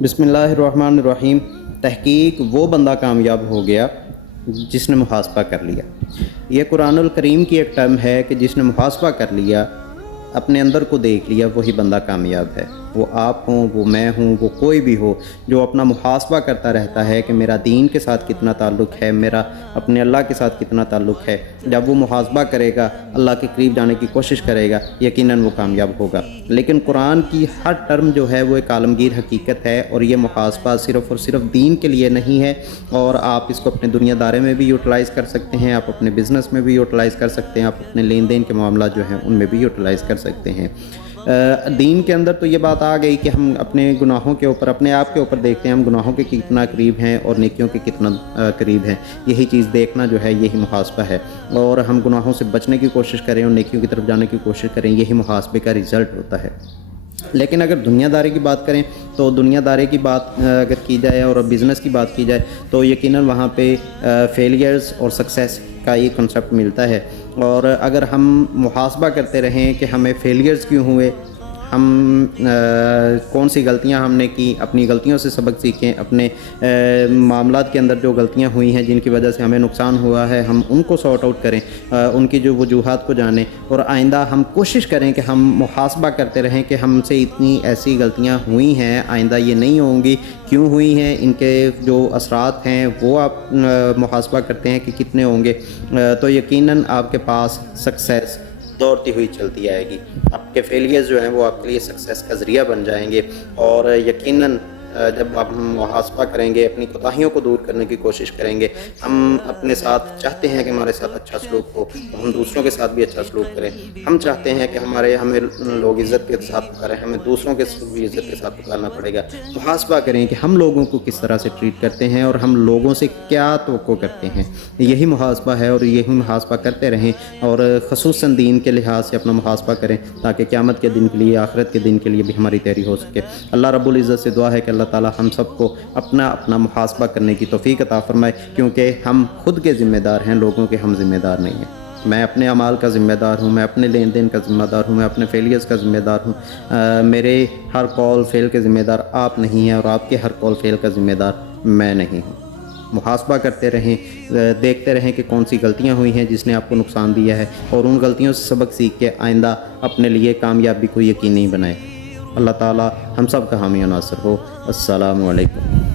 بسم اللہ الرحمن الرحیم۔ تحقیق وہ بندہ کامیاب ہو گیا جس نے محاسبہ کر لیا۔ یہ قرآن الکریم کی ایک ٹرم ہے کہ جس نے محاسبہ کر لیا، اپنے اندر کو دیکھ لیا، وہی بندہ کامیاب ہے۔ وہ آپ ہوں، وہ میں ہوں، وہ کوئی بھی ہو جو اپنا محاسبہ کرتا رہتا ہے کہ میرا دین کے ساتھ کتنا تعلق ہے، میرا اپنے اللہ کے ساتھ کتنا تعلق ہے، جب وہ محاسبہ کرے گا، اللہ کے قریب جانے کی کوشش کرے گا، یقیناً وہ کامیاب ہوگا۔ لیکن قرآن کی ہر ٹرم جو ہے وہ ایک عالمگیر حقیقت ہے، اور یہ محاسبہ صرف اور صرف دین کے لیے نہیں ہے، اور آپ اس کو اپنے دنیا دارے میں بھی یوٹیلائز کر سکتے ہیں، آپ اپنے بزنس میں بھی یوٹیلائز کر سکتے ہیں، آپ اپنے لین دین کے معاملات جو ہیں ان میں بھی یوٹیلائز کر سکتے ہیں۔ دین کے اندر تو یہ بات آ گئی کہ ہم اپنے گناہوں کے اوپر، اپنے آپ کے اوپر دیکھتے ہیں ہم گناہوں کے کتنا قریب ہیں اور نیکیوں کے کتنا قریب ہیں۔ یہی چیز دیکھنا جو ہے یہی محاسبہ ہے، اور ہم گناہوں سے بچنے کی کوشش کریں اور نیکیوں کی طرف جانے کی کوشش کریں، یہی محاسبے کا رزلٹ ہوتا ہے۔ لیکن اگر دنیا داری کی بات کریں تو دنیا داری کی بات اگر کی جائے اور بزنس کی بات کی جائے تو یقیناً وہاں پہ فیلیئرز اور سکسیس کا یہ کنسیپٹ ملتا ہے۔ اور اگر ہم محاسبہ کرتے رہیں کہ ہمیں فیلیئرز کیوں ہوئے، ہم کون سی غلطیاں ہم نے کی، اپنی غلطیوں سے سبق سیکھیں، اپنے معاملات کے اندر جو غلطیاں ہوئی ہیں جن کی وجہ سے ہمیں نقصان ہوا ہے ہم ان کو سارٹ آؤٹ کریں، ان کی جو وجوہات کو جانیں، اور آئندہ ہم کوشش کریں کہ ہم محاسبہ کرتے رہیں کہ ہم سے اتنی ایسی غلطیاں ہوئی ہیں، آئندہ یہ نہیں ہوں گی، کیوں ہوئی ہیں، ان کے جو اثرات ہیں وہ آپ محاسبہ کرتے ہیں کہ کتنے ہوں گے، تو یقیناً آپ کے پاس سکسیس دوڑتی ہوئی چلتی آئے گی۔ آپ کے فیلیئرز جو ہیں وہ آپ کے لیے سکسیس کا ذریعہ بن جائیں گے، اور یقیناً جب آپ محاسبہ کریں گے، اپنی کوتاہیوں کو دور کرنے کی کوشش کریں گے، ہم اپنے ساتھ چاہتے ہیں کہ ہمارے ساتھ اچھا سلوک ہو تو ہم دوسروں کے ساتھ بھی اچھا سلوک کریں، ہم چاہتے ہیں کہ ہمیں لوگ عزت کے ساتھ پکاریں، ہمیں دوسروں کے بھی عزت کے ساتھ پکارنا پڑے گا۔ محاسبہ کریں کہ ہم لوگوں کو کس طرح سے ٹریٹ کرتے ہیں اور ہم لوگوں سے کیا توقع کرتے ہیں، یہی محاسبہ ہے، اور یہی محاسبہ کرتے رہیں، اور خصوصاً دین کے لحاظ سے اپنا محاسبہ کریں تاکہ قیامت کے دن کے لیے، آخرت کے دن کے لیے بھی ہماری تیاری ہو سکے۔ اللہ رب العزت سے دعا ہے کہ اللہ تعالی ہم سب کو اپنا محاسبہ کرنے کی توفیق عطا فرمائے، کیونکہ ہم خود کے ذمہ دار ہیں، لوگوں کے ہم ذمہ دار نہیں ہیں۔ میں اپنے اعمال کا ذمہ دار ہوں، میں اپنے لین دین کا ذمہ دار ہوں، میں اپنے فیلیئرز کا ذمہ دار ہوں۔ میرے ہر کال فیل کے ذمہ دار آپ نہیں ہیں، اور آپ کے ہر کال فیل کا ذمہ دار میں نہیں ہوں۔ محاسبہ کرتے رہیں، دیکھتے رہیں کہ کون سی غلطیاں ہوئی ہیں جس نے آپ کو نقصان دیا ہے، اور ان غلطیوں سے سبق سیکھ کے آئندہ اپنے لیے کامیابی کو یقینی بنائیں۔ اللہ تعالی ہم سب کا حامی و ناصر ہو۔ السلام علیکم۔